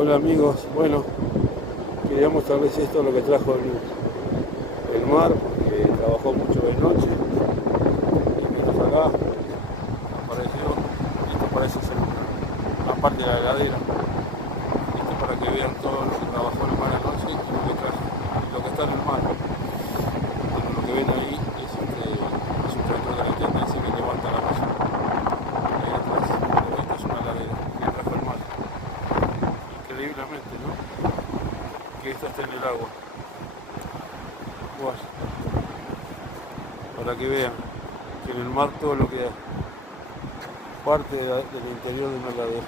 Hola amigos, bueno, quería mostrarles esto, lo que trajo el mar, que trabajó mucho de noche, y mientras acá apareció, esto parece ser una parte de la heladera, esto para que vean todo lo que trabajó el mar anoche y lo que está en el mar. Bueno, lo que ven ahí es un tractor de la intendencia que levanta la malla. Ahí atrás, esto es una heladera que trajo el mar. Increíblemente, ¿no? Que esto esté en el agua. Bueno, para que vean que en el mar todo lo que parte del interior de una heladera.